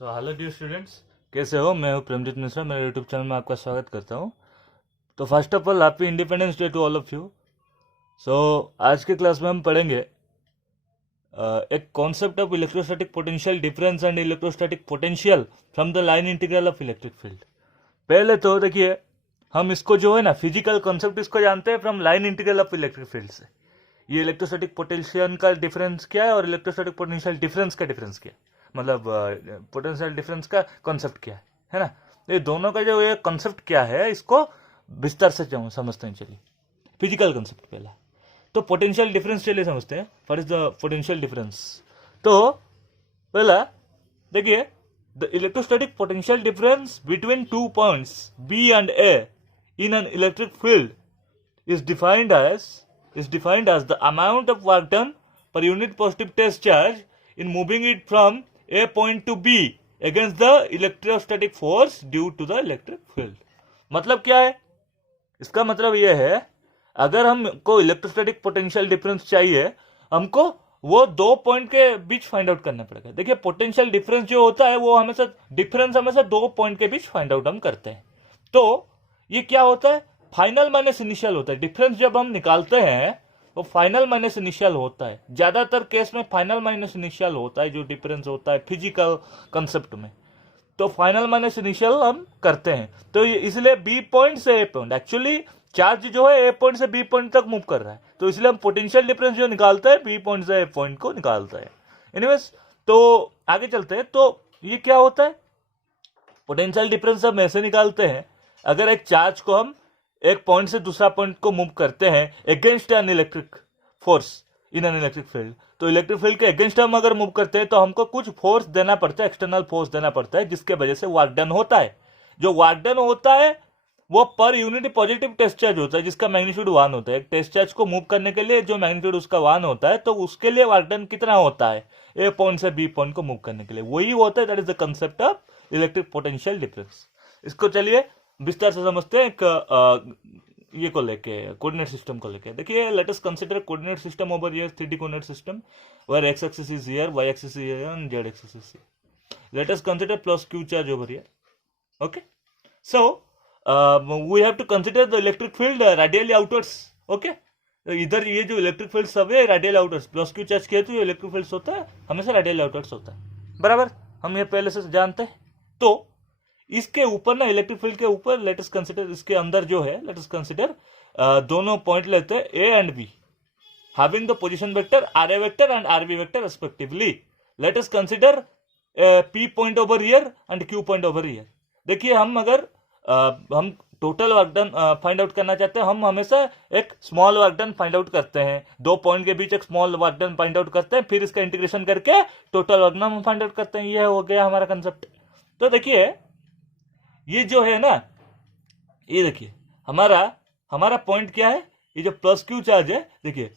Hello dear students, कैसे हो? मैं हूँ प्रेमजीत मिश्रा, मेरे यूट्यूब चैनल में आपका स्वागत करता हूँ। तो first of all happy independence day to all of you. आज के क्लास में हम पढ़ेंगे एक concept of electrostatic potential difference and electrostatic potential from the line integral of electric field. पहले तो देखिए, हम इसको जो है ना फिजिकल कॉन्सेप्ट इसको जानते हैं from line integral of electric field से। ये इलेक्ट्रोस्टैटिक पोटेंशियल का डिफरेंस क्या है और इलेक्ट्रोस्टैटिक पोटेंशियल डिफरेंस का डिफरेंस क्या है, मतलब पोटेंशियल डिफरेंस का कॉन्सेप्ट क्या है ना। ये दोनों का जो ये कॉन्सेप्ट क्या है इसको विस्तार से समझते हैं। चलिए, फिजिकल कॉन्सेप्ट पहला तो पोटेंशियल डिफरेंस चलिए समझते हैं। What is the potential difference? तो पहला देखिए, the electrostatic potential difference between 2 points B and A in an electric field is defined as the amount of work done per unit positive test charge in moving it from A point to B against the electrostatic force due to the electric field। मतलब क्या है? इसका मतलब यह है, अगर हमको electrostatic potential difference चाहिए, हमको वो 2 पॉइंट के बीच फाइंड आउट करना पड़ेगा। देखिए, पोटेंशियल डिफरेंस जो होता है वो हमेशा 2 पॉइंट के बीच फाइंड आउट हम करते हैं। तो ये क्या होता है? फाइनल माइनस इनिशियल होता है। डिफरेंस जब हम निकालते हैं वो फाइनल माइनस इनिशियल होता है। ज्यादातर केस में फाइनल माइनस इनिशियल होता है जो डिफरेंस होता है फिजिकल कंसेप्ट में। तो फाइनल माइनस इनिशियल हम करते हैं। तो इसलिए बी पॉइंट से ए पॉइंट, एक्चुअली चार्ज जो है ए पॉइंट से बी पॉइंट तक मूव कर रहा है, तो इसलिए हम पोटेंशियल डिफरेंस जो निकालते हैं बी पॉइंट से ए पॉइंट को निकालते हैं। एनीवेज, तो आगे चलते हैं। तो ये क्या होता है? पोटेंशियल डिफरेंस हम ऐसे निकालते हैं, अगर एक चार्ज को हम एक पॉइंट से दूसरा पॉइंट को मूव करते हैं against an electric force in an electric field, तो इलेक्ट्रिक फील्ड के अगेंस्ट हम अगर मूव करते हैं तो हमको कुछ फोर्स देना पड़ता है, एक्सटर्नल फोर्स देना पड़ता है, जिसके वजह से वर्क डन होता है। जो वर्क डन होता है वो पर यूनिट पॉजिटिव टेस्ट चार्ज होता है, जिसका मैग्नीट्यूड 1 होता है। एक टेस्ट चार्ज को मूव करने के लिए जो मैग्नीट्यूड उसका 1 होता है, तो उसके लिए वर्क डन कितना होता है ए पॉइंट से बी पॉइंट को मूव करने के लिए, वही होता है। That is the concept of electric potential difference. इसको चलिए विस्तार से समझते हैं। एक ये को लेके, कोऑर्डिनेट सिस्टम को लेके देखिए, let us consider coordinate system over here, 3D coordinate system where x axis is here, y axis is here and z axis is here। let us consider plus q charge over here। okay, so we have to consider the electric field radially outwards। okay, तो इधर ये जो electric field सब है radial outwards, plus Q charge किया तो ये electric field होता है हमेशा रेडियल आउटवर्ड्स होता है, बराबर। हम ये पहले से जानते हैं। तो इसके ऊपर ना, इलेक्ट्रिक फील्ड के ऊपर लेट अस कंसीडर, इसके अंदर जो है लेट अस कंसीडर दोनों पॉइंट लेते हैं A and B, having the position vector R A vector and R B vector respectively. Let us consider P point over here and Q point over here. देखिए, हम अगर हम total work done find out करना चाहते हैं, हम हमेशा एक small work done find out करते हैं। 2 पॉइंट के बीच एक small work done find out करते हैं, फिर इसका इंटीग्रेशन करके टोटल वर्क डन हम फाइंड आउट करते हैं। ये हो गया हमारा कंसेप्ट। तो देखिए, ये जो है ना, ये देखिए हमारा पॉइंट क्या है, ये जो प्लस क्यू चार्ज है, देखिए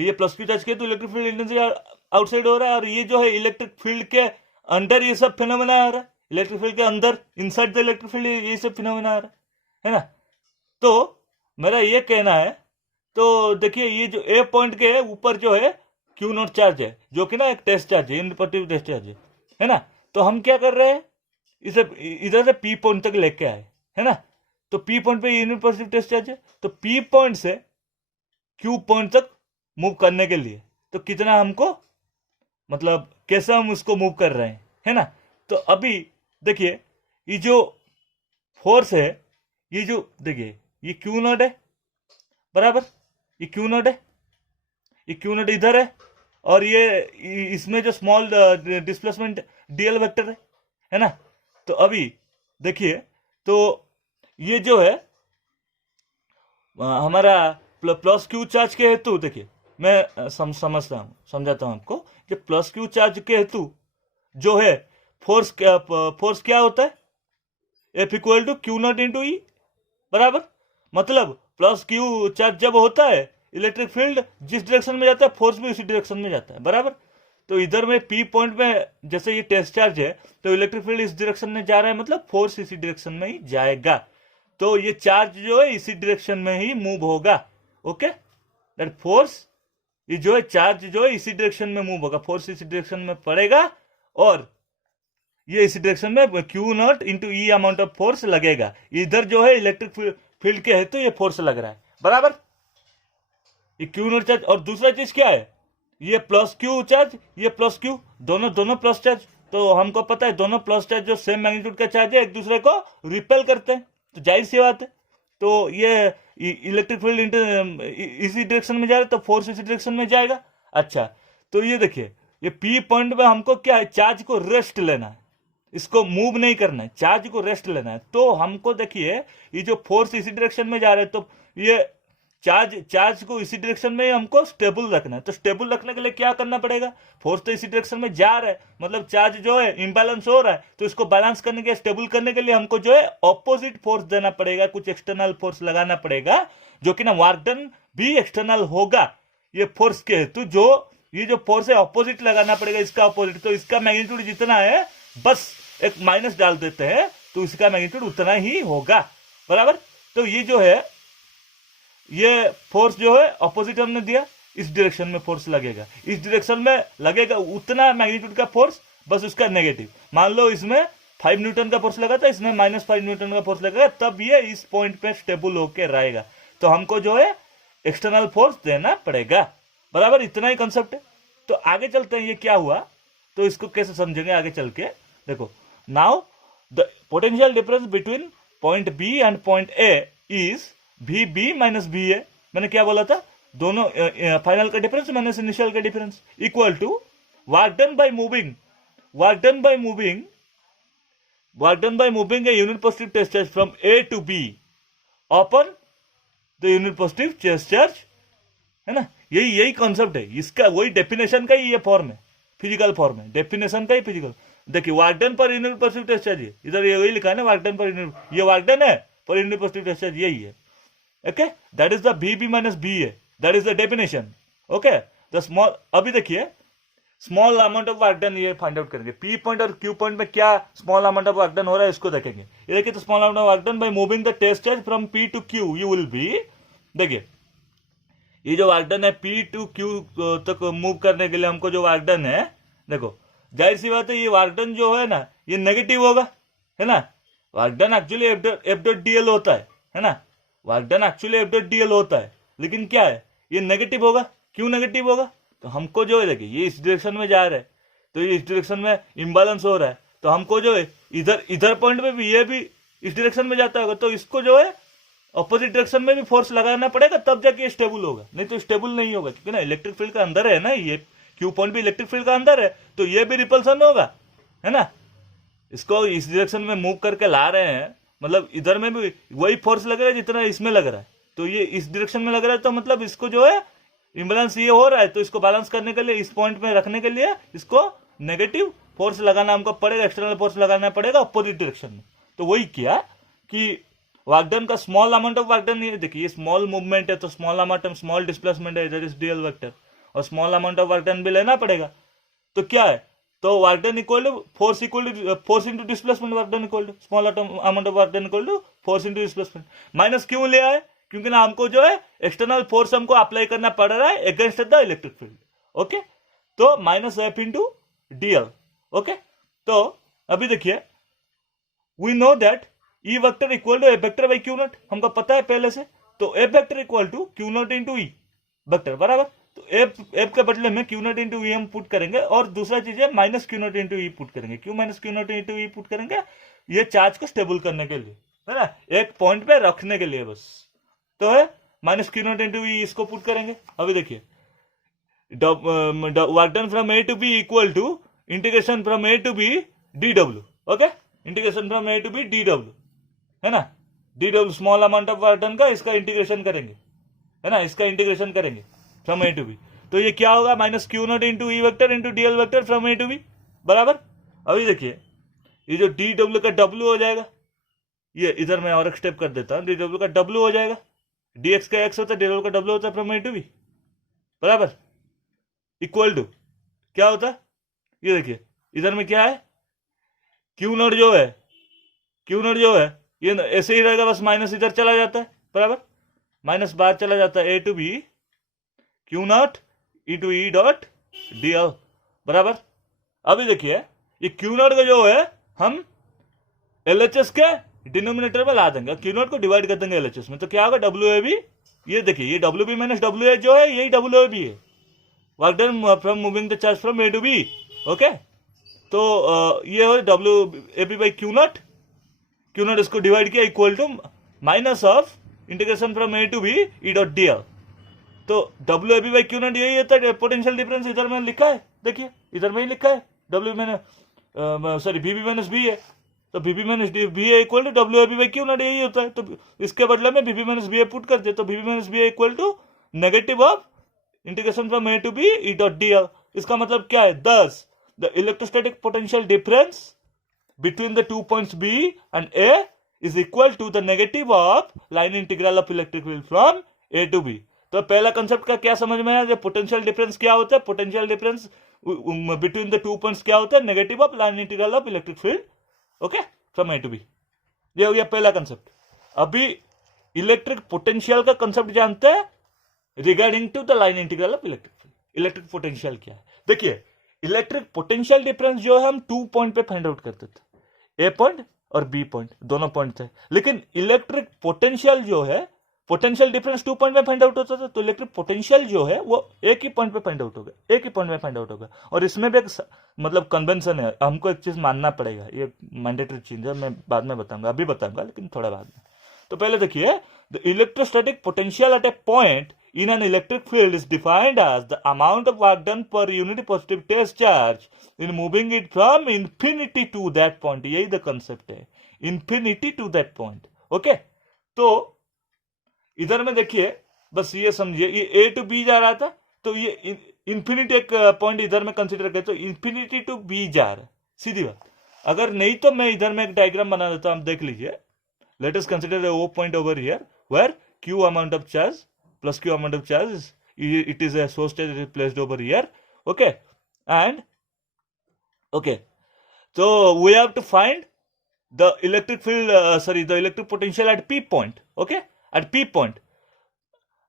ये प्लस क्यू चार्ज किया तो इलेक्ट्रिक फील्ड इंटेंसिटी आउटसाइड हो रहा है, और ये जो है इलेक्ट्रिक फील्ड के अंदर ये सब फिनोमेना आ रहा है, इलेक्ट्रिक फील्ड के अंदर इनसाइड द इलेक्ट्रिक फील्ड ये सब फिनोमेना आ रहा है ना। तो मेरा ये कहना है, तो देखिए ये जो ए पॉइंट के ऊपर जो है क्यू नॉट चार्ज है, जो कि ना एक टेस्ट चार्ज है, इनपॉजिटिव टेस्ट चार्ज है ना। तो हम क्या कर रहे हैं, इसे इधर से पी पॉइंट तक लेके आए, है ना। तो पी पॉइंट पे यूनिट पॉजिटिव टेस्ट चार्ज है, तो पी पॉइंट से क्यू पॉइंट तक मूव करने के लिए तो कितना हमको, मतलब कैसे हम उसको मूव कर रहे हैं, है ना। तो अभी देखिए, ये जो फोर्स है, ये जो देखिए ये क्यू नॉट है, बराबर। ये क्यू नॉट है, ये क्यू नॉट इधर है, और ये इसमें जो स्मॉल डिस्प्लेसमेंट डीएल वेक्टर है ना। तो अभी देखिए, तो ये जो है हमारा प्लस क्यू चार्ज के हेतु, देखिए मैं समझाता हूं आपको। कि प्लस क्यू चार्ज के हेतु जो है फोर्स क्या होता है, F equal to q naught into E, बराबर। मतलब प्लस क्यू चार्ज जब होता है, इलेक्ट्रिक फील्ड जिस डायरेक्शन में जाता है फोर्स भी उसी डायरेक्शन में जाता है, बराबर। तो इधर में पी पॉइंट में जैसे ये टेस्ट चार्ज है, तो इलेक्ट्रिक फील्ड इस डायरेक्शन में जा रहा है, मतलब फोर्स इसी डायरेक्शन में ही जाएगा। तो ये चार्ज जो है इसी डायरेक्शन में ही मूव होगा। ओके, दैट फोर्स, ये जो है चार्ज जो है इसी डायरेक्शन में मूव होगा, फोर्स इसी डायरेक्शन में पड़ेगा, और ये इसी डायरेक्शन में Q naught into E amount of force लगेगा। इधर जो है इलेक्ट्रिक फील्ड के हेतु ये फोर्स लग रहा है, बराबर। ये क्यू नॉट चार्ज, और दूसरा चीज क्या है, ये प्लस क्यू चार्ज, ये प्लस क्यू, दोनों दोनों प्लस चार्ज। तो हमको पता है दोनों प्लस चार्ज जो सेम मैग्नीट्यूड का चार्ज है एक दूसरे को रिपेल करते हैं, तो जाहिर सी बात है। तो ये इलेक्ट्रिक फील्ड इसी डायरेक्शन में जा रहा है, तो फोर्स इसी डायरेक्शन में जाएगा। अच्छा, तो ये देखिए, ये पी पॉइंट में हमको क्या है, चार्ज को रेस्ट लेना है, इसको मूव नहीं करना है, चार्ज को रेस्ट लेना है। तो हमको देखिए, ये जो फोर्स इसी डायरेक्शन में जा रहा है, तो ये चार्ज को इसी डायरेक्शन में हमको स्टेबल रखना है। तो स्टेबल रखने के लिए क्या करना पड़ेगा, फोर्स तो इसी डायरेक्शन में जा रहा है, मतलब चार्ज जो है इम्बैलेंस हो रहा है, तो इसको बैलेंस करने के, स्टेबल करने के लिए हमको जो है ऑपोजिट फोर्स देना पड़ेगा, कुछ एक्सटर्नल फोर्स लगाना पड़ेगा, जो कि ना वर्क डन भी एक्सटर्नल होगा ये फोर्स के हेतु। जो ये जो फोर्स है ऑपोजिट लगाना पड़ेगा, इसका ऑपोजिट। तो इसका मैग्नीट्यूड जितना है बस एक माइनस डाल देते हैं, तो इसका मैग्नीट्यूड उतना ही होगा, बराबर। तो ये जो है, ये फोर्स जो है ऑपोजिट हमने दिया, इस डायरेक्शन में फोर्स लगेगा, इस डायरेक्शन में लगेगा उतना मैग्नीट्यूड का फोर्स, बस उसका नेगेटिव। मान लो इसमें 5 न्यूटन का फोर्स लगा था, इसमें -5 न्यूटन का फोर्स लगेगा, तब ये इस पॉइंट पे स्टेबल होके रहेगा। तो हमको जो है एक्सटर्नल फोर्स देना पड़ेगा, बराबर। इतना ही कंसेप्ट है। तो आगे चलते हैं, ये क्या हुआ, तो इसको कैसे समझेंगे आगे चल के। देखो, now the potential difference between point B and point A is V B minus B A. मैंने क्या बोला था, दोनों फाइनल का डिफरेंस माइनस इनिशियल का difference, equal to work done by moving, work done by moving a unit positive test charge from A to B upon the unit positive test charge, है ना। यही कॉन्सेप्ट है इसका, वही definition का ही ये form है, फिजिकल फॉर्म है, डेफिनेशन का ही फिजिकल। देखिए, work done per unit positive test charge, इधर ये वही लिखा है ना, वर्क डन पर यूनिट, ये वर्क डन है per unit positive test charge यही है। Okay, that is the VB minus BA. That is the definition. Okay, the small, अभी देखिए small amount of work done ये फाइंड आउट करेंगे। P point और Q point में क्या small amount of work done हो रहा है इसको देखेंगे। ये देखिए, तो small amount of work done by moving the test charge from P to Q you will be, देखिए ये जो वर्क डन है पी टू क्यू तक मूव करने के लिए हमको जो वर्क डन है, देखो जाहिर सी बात है ये वर्क डन जो है ना ये नेगेटिव होगा, है ना। Work done actually F dot DL होता है ना। Work done actually F dot DL होता है, लेकिन क्या है ये नेगेटिव होगा। क्यों नेगेटिव होगा, तो हमको जो है देखिए ये इस डायरेक्शन में जा रहा है, तो ये इस डायरेक्शन में इम्बैलेंस हो रहा है, तो हमको जो है इधर पॉइंट में भी ये भी इस डायरेक्शन में जाता होगा, तो इसको जो है ऑपोजिट डायरेक्शन में भी फोर्स लगाना पड़ेगा, तब जाके स्टेबल होगा, नहीं तो स्टेबल नहीं होगा। क्योंकि ना इलेक्ट्रिक फील्ड का अंदर है ना, ये क्यू पॉइंट भी इलेक्ट्रिक फील्ड का अंदर है, तो ये भी रिपल्सन होगा, है ना। इसको इस डायरेक्शन में मूव करके ला रहे हैं, मतलब इधर में भी वही फोर्स लगेगा जितना इसमें लग रहा है, तो ये इस डायरेक्शन में लग रहा है, तो मतलब इसको जो है इम्बैलेंस ये हो रहा है, तो इसको बैलेंस करने के लिए, इस पॉइंट में रखने के लिए इसको नेगेटिव फोर्स लगाना हमको पड़ेगा, एक्सटर्नल फोर्स लगाना पड़ेगा अपोजिट डायरेक्शन में। तो वही किया कि वर्क डन का small amount of work done, ये देखिए ये स्मॉल मूवमेंट है, तो small amount of small displacement है, दैट इज डीएल वेक्टर, और small amount of work done भी लेना पड़ेगा। तो क्या है, तो work done equal to force into displacement, work done equal to small amount of work done equal to force into displacement. Minus क्यों लिया है, क्योंकि ना हमको जो है एक्सटर्नल फोर्स हमको अप्लाई करना पड़ रहा है against the electric field. Okay, तो minus F into DL. Okay, तो अभी देखिए we know that E vector equal to F vector by Q naught, हमको पता है पहले से, तो F vector equal to q naught into E vector, बराबर। तो एफ के बदले में क्यू नॉट इंटू ई हम पुट करेंगे, और दूसरा चीज है माइनस क्यू नॉट इंटू ई पुट करेंगे। क्यों माइनस क्यू नॉट इंटू ई पुट करेंगे, ये चार्ज को स्टेबल करने के लिए, है ना, एक पॉइंट पे रखने के लिए बस। तो है minus Q naught into E, इसको पुट करेंगे। अभी देखिए work done from A to B equal to integration from A to B D W. Okay, integration from A to B D W, है ना, D W small amount of work done का, इसका integration करेंगे, है ना, इसका integration करेंगे from A to B. तो ये क्या होगा, minus Q naught into E vector into DL vector from A to B, बराबर। अभी देखिए ये जो डी डब्ल्यू का डब्ल्यू हो जाएगा, ये इधर मैं और एक स्टेप कर देता हूं, डी डब्ल्यू का डब्ल्यू हो जाएगा, डीएक्स का एक्स होता है, डी डब्ल्यू का डब्ल्यू होता है फ्रॉम ए टू बी, बराबर, इक्वल टू क्या होता है, ये देखिए इधर में क्या है, क्यू नॉट जो है, क्यू नॉट जो है ये ऐसे ही रहेगा, बस माइनस इधर चला जाता है, बराबर, माइनस बाहर चला जाता है, A to B q naught into E dot DL, बराबर। अभी देखिए ये क्यू नॉट का जो है हम LHS के डिनोमिनेटर में ला देंगे, क्यू नॉट को डिवाइड कर देंगे LHS में, तो क्या होगा WAB, ये देखिए ये WB माइनस WA जो है यही WAB है, work done from moving the charge from A to B। Okay, तो ये हो WAB बाई क्यू नॉट इसको डिवाइड किया equal to minus of integration from A to B E dot dl। तो WAB बाई क्यू नॉट यही होता है potential difference, इधर मैंने लिखा है, देखिए इधर में ही लिखा है W मैंने सॉरी BB माइनस B है, तो BB माइनस B है equal to WAB by Q naught, यही होता है। तो इसके बदले में BB माइनस B पुट करते, तो BB minus B equal to negative of integration from A to B E dot dl। इसका मतलब क्या है, thus the electrostatic potential difference between the 2 points B and A is equal to the negative of line integral of electric field from A to B। तो पहला concept का क्या समझ में आया, जो पोटेंशियल डिफरेंस क्या होता है, potential difference between the 2 points क्या होता है, negative of line integral of electric field, okay, from A to B। ये हो गया पहला कंसेप्ट। अभी इलेक्ट्रिक पोटेंशियल का कंसेप्ट जानते हैं regarding to the line integral of electric field. Electric potential क्या है, देखिए इलेक्ट्रिक पोटेंशियल डिफरेंस जो है हम 2 पॉइंट पे फाइंड आउट करते थे, A पॉइंट और B पॉइंट, दोनों पॉइंट थे, लेकिन इलेक्ट्रिक पोटेंशियल जो है, पोटेंशियल डिफरेंस 2 पॉइंट में फाइंड आउट होता था, तो इलेक्ट्रिक पोटेंशियल जो है वो एक ही पॉइंट पे फाइंड आउट होगा, एक ही पॉइंट में फाइंड आउट होगा। और इसमें भी एक मतलब कन्वेंशन है, हमको एक चीज मानना पड़ेगा, ये मैंडेटरी चीज है, मैं बाद में बताऊंगा, अभी बताऊंगा लेकिन थोड़ा बाद में। तो पहले देखिए, the electrostatic potential at A point in an electric field is defined as the amount of work done per unit positive test charge in moving it from infinity to that point। यही the concept है, infinity to that point। Okay, तो इधर में देखिए बस ये समझिए, ये A to B जा रहा था, तो ये इंफिनिटी एक पॉइंट इधर में कंसिडर करें, तो इंफिनिटी टू B जा रहा है, सीधी बात। अगर नहीं तो मैं इधर में एक डायग्राम बना देता हूं, आप देख लीजिए। Let us consider O point over here where Q amount of charge plus Q amount of charge, it is a source charge placed over here, okay, and okay, so we have to find the electric field the electric potential at P point, okay, at P point।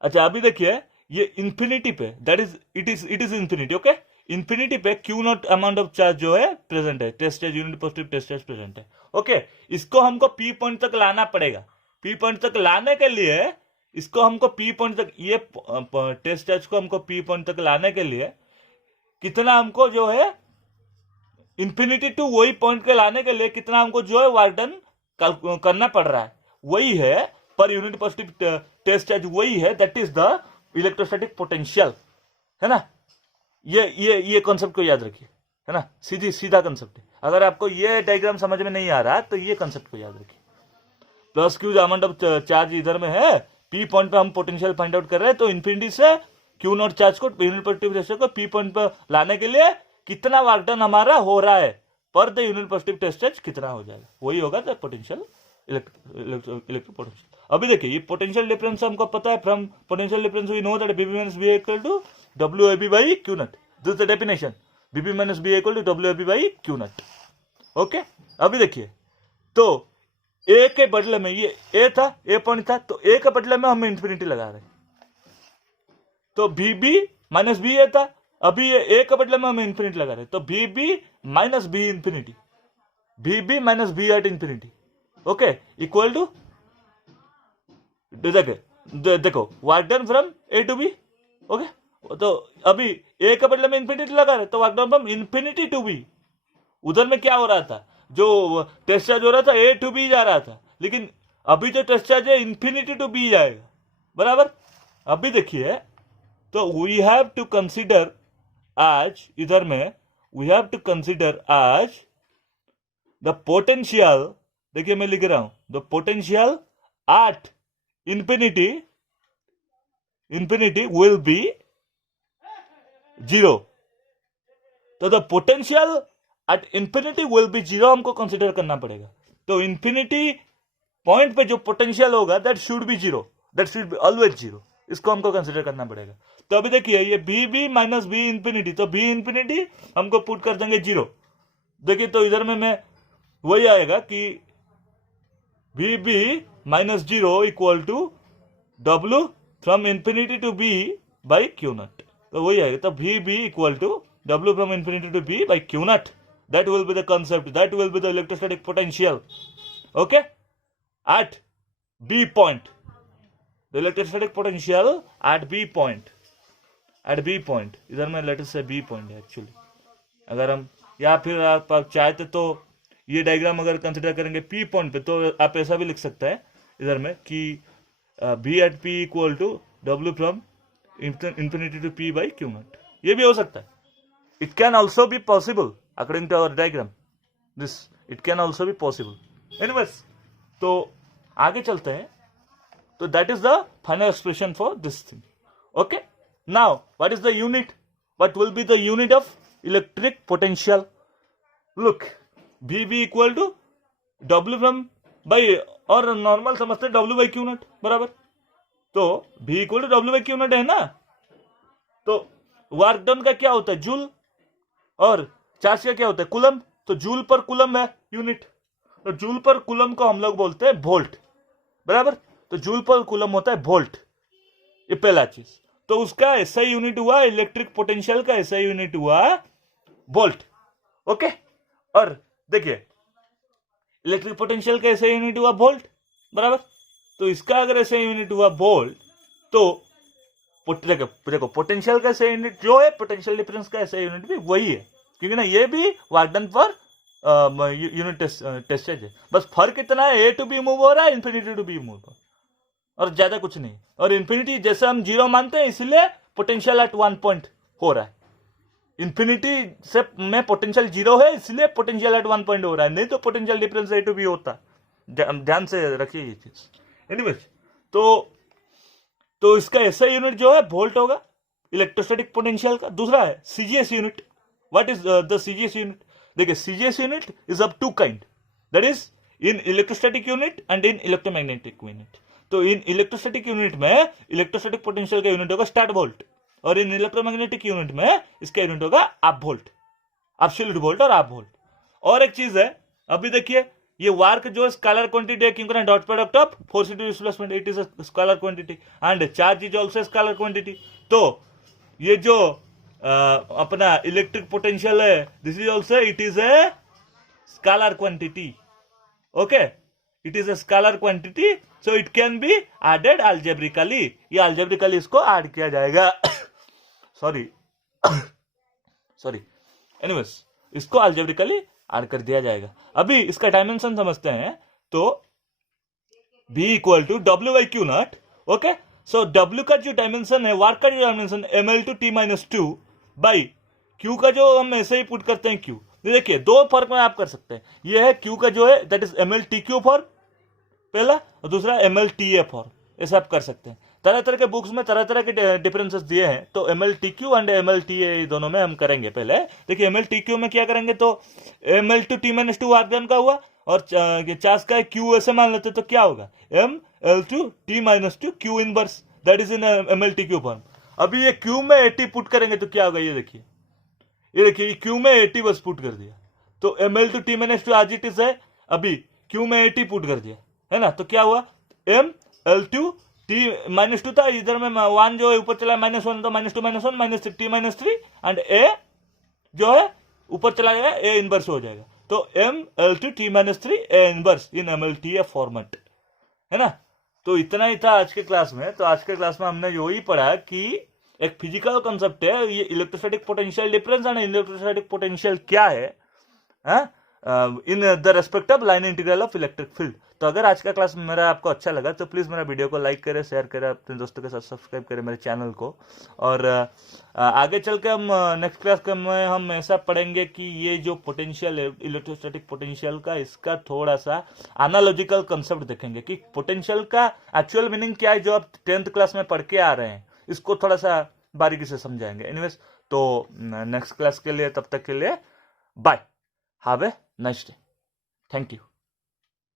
अच्छा अभी देखिए ये infinity पे, that is it is infinity, okay, infinity पे Q naught amount of charge जो है present है, test charge unit positive test charge present है, ओके। इसको हमको P पॉइंट तक लाना पड़ेगा। P पॉइंट तक लाने के लिए इसको हमको P पॉइंट तक, ये टेस्ट चार्ज को हमको P पॉइंट तक लाने के लिए कितना हमको जो है इंफिनिटी टू वही पॉइंट के लाने के लिए कितना हमको जो है वर्क डन करना पड़ रहा है, वही है per unit positive test charge, वही है, that is the electrostatic potential, है ना। ये कॉन्सेप्ट को याद रखिए, है ना, सीधा कॉन्सेप्ट है। अगर आपको ये डायग्राम समझ में नहीं आ रहा तो ये कॉन्सेप्ट को याद रखिए। Plus Q amount of charge इधर में है, P पॉइंट पे हम पोटेंशियल फाइंड आउट कर रहे हैं, तो इन्फिनिटी से Q नॉट चार्ज को यूनिट पॉजिटिव टेस्ट को P पॉइंट पे लाने के लिए कितना वर्क डन हमारा हो रहा है पर the unit positive test charge कितना हो जाएगा, वही होगा द पोटेंशियल इलेक्ट्रिक पोटेंशियल। अभी देखिए ये पोटेंशियल डिफरेंस हमको पता है, from potential difference we know that BB minus B equal to WAB by Q naught, this is the definition, BB minus B equal to WAB by Q naught, okay. अभी देखिए तो A के बदले में ये A था, A point था, तो A के बदले में हम इंफिनिटी लगा रहे हैं, तो BB माइनस B A था, अभी ये A के बदले में हम इंफिनिटी लगा रहे हैं, तो BB minus B infinity, BB minus B at infinity, okay, equal to देखो work done from A to B, okay. तो अभी A के बदले में इंफिनिटी लगा रहे, तो work done from infinity to B। उधर में क्या हो रहा था, जो टेस्ट चार्ज हो रहा था A to B जा रहा था, लेकिन अभी जो टेस्ट चार्ज है इंफिनिटी टू B जाएगा, बराबर। अभी देखिए तो वी हैव टू कंसीडर आज, इधर में वी हैव टू कंसीडर आज द पोटेंशियल, देखिए मैं लिख रहा हूं, the potential at infinity will be 0। तो the potential at infinity will be 0 हमको कंसीडर करना पड़ेगा। तो इंफिनिटी पॉइंट पे जो पोटेंशियल होगा that should be 0, that should be always 0, इसको हमको कंसीडर करना पड़ेगा। तो अभी देखिए ये BB माइनस B इंफिनिटी, तो B इंफिनिटी हमको पुट कर देंगे 0। देखिए तो इधर में मैं वही आएगा कि BB minus 0 equal to W from infinity to B by Q naught, तो वही आएगा। तो BB equal to W from infinity to B by Q naught, that will be the concept, that will be the electrostatic potential, okay, at B point, the electrostatic potential at B point, इधर में letter से B point है actually, अगर हम या फिर आप चाहते तो ये डायग्राम अगर कंसिडर करेंगे P पॉइंट पे, तो आप ऐसा भी लिख सकते हैं इधर में कि B at P equal to W from infinity to P by Q naught, ये भी हो सकता है. It can also be possible according to our diagram, this it can also be possible. Anyways, तो आगे चलते हैं. तो that is the final expression for this thing. Okay, now what is the unit, what will be the unit of electric potential? Look, VB equal to W from by, और normal समझते हैं W by Q naught बराबर. तो V equal to W by Q naught है ना. तो work done का क्या होता है? जूल. और चार्ज का क्या होता है? कूलम. तो जूल पर कूलम है यूनिट, तो जूल पर कूलम को हम लोग बोलते हैं वोल्ट बराबर. तो जूल पर कूलम होता है वोल्ट, ये पहला चीज. तो उसका ऐसा यूनिट हुआ, इलेक्ट्रिक पोटेंशियल का ऐसा यूनिट हुआ वोल्ट. ओके, और देखिए इलेक्ट्रिक पोटेंशियल का ऐसा यूनिट हुआ वोल्ट बराबर. तो इसका अगर ऐसा यूनिट हुआ वोल्ट, तो देखो पोटेंशियल का ऐसा यूनिट जो है, पोटेंशियल डिफरेंस का ऐसा यूनिट भी वही है, क्योंकि ना ये भी वर्क डन पर यूनिट टेस्टेज है. बस फर्क इतना है, ए टू बी मूव हो रहा है, इन्फिनिटी टू बी मूव, और ज्यादा कुछ नहीं. और इन्फिनिटी जैसे हम जीरो मानते हैं, इसलिए पोटेंशियल एट 1 पॉइंट हो रहा है. इन्फिनिटी से में पोटेंशियल जीरो है, इसलिए पोटेंशियल एट 1 पॉइंट हो रहा है, नहीं तो potential difference A to B होता. ध्यान से रखिए ये चीज. एनीवेज, तो इसका ऐसा यूनिट जो है वोल्ट होगा इलेक्ट्रोस्टैटिक पोटेंशियल का. दूसरा है CGS unit. What is the CGS unit? देखिए CGS unit is of two kind, that is in electrostatic unit and in electromagnetic unit. तो इन इलेक्ट्रोस्टैटिक यूनिट में इलेक्ट्रोस्टैटिक पोटेंशियल का यूनिट होगा statvolt, और in electromagnetic unit में इसका unit होगा आप वोल्ट, एब्सोल्यूट वोल्ट और आप वोल्ट. और एक चीज है, अभी देखिए ये वार्क जो स्केलर क्वांटिटी है, क्योंकि dot product of force into displacement, it is a scalar quantity and charge is also scalar quantity. तो ये जो अपना इलेक्ट्रिक पोटेंशियल है, this is also it is a scalar quantity. Okay, it is a scalar quantity, so it can be added algebraically. ये algebraically इसको add किया जाएगा. Sorry anyways, इसको अलजेब्रिकली ऐड कर दिया जाएगा. अभी इसका डायमेंशन समझते हैं. तो B equal to W by Q naught. Okay, so W का जो डायमेंशन है, वर्क का जो dimension ML two T minus 2 by Q का जो हम ऐसे ही पुट करते हैं Q. देखिए दो फर्क में आप कर सकते हैं. ये है Q का जो है that is ML TQ form पहला, और दूसरा ML TA फॉर्म. ऐसे आप कर सकते हैं. तरह तरह के बुक्स में तरह तरह के डिफरेंसेस दिए हैं. तो MLTQ एंड MLTA दोनों में हम करेंगे. पहले देखिए MLTQ में क्या करेंगे, तो ML टू T माइनस 2 आर्गन का हुआ, और चार्ज का Q ऐसे मान लेते तो क्या होगा, ML two T minus 2 Q inverse, that is in MLTQ form. अभी ये Q में 80 पुट करेंगे तो क्या होगा, ये देखिए Q में 80 बस पुट कर दिया. तो ML टू T माइनस 2 आज इट इज है, अभी Q में 80 पुट कर दिया है ना. तो क्या हुआ, ML टू T माइनस 2 था, इधर में 1 जो है ऊपर चला -1, तो -2 -1 -T -3 एंड A जो है ऊपर चला जाएगा, A इनवर्स हो जाएगा. तो ML two T -3 A inverse in MLTA format, है ना. तो इतना ही था आज के क्लास में. तो आज के क्लास में हमने यही पढ़ा कि एक फिजिकल कंसेप्ट है ये electrostatic potential difference, and electrostatic potential क्या है in the respect of line integral of electric field. तो अगर आज का क्लास मेरा आपको अच्छा लगा तो प्लीज़ मेरा वीडियो को लाइक करें, शेयर करें, अपने दोस्तों के साथ सब्सक्राइब करें मेरे चैनल को. और आगे चल के हम नेक्स्ट क्लास में हम ऐसा पढ़ेंगे कि ये जो पोटेंशियल है इलेक्ट्रोस्टैटिक पोटेंशियल का, इसका थोड़ा सा एनालॉजिकल कंसेप्ट देखेंगे कि पोटेंशियल का एक्चुअल मीनिंग क्या है, जो आप 10th क्लास में पढ़ के आ रहे हैं, इसको थोड़ा सा बारीकी से समझाएंगे. एनीवेज, तो नेक्स्ट क्लास के लिए, तब तक के लिए bye, have a nice day, thank you.